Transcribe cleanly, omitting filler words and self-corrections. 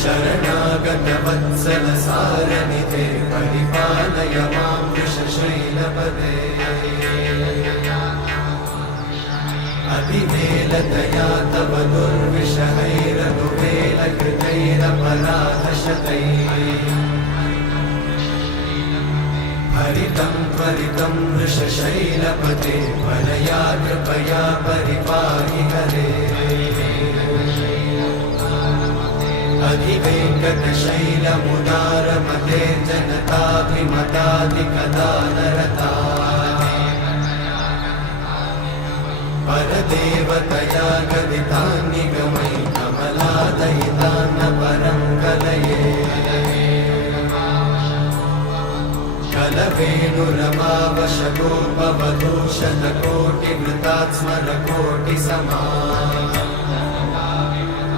शरणागतवत्सलसारनिधे परिपालय मां वृषशैलपदे अतिवेलतया तव दुर्विषहैरनुवेलकृतैरपराधशतैः हरितं त्वरितं वृषशैलपते वरया कृपया परिपाहि हरे अधिवेङ्कटशैलमुदारमते जनताभिमताधिकदानरता परदेवतया गदितान्निगमै कमलादयितान्न परं कलये कलवेणुरमावशगोपवधूशतकोटिवृतात् स्मरकोटिसमा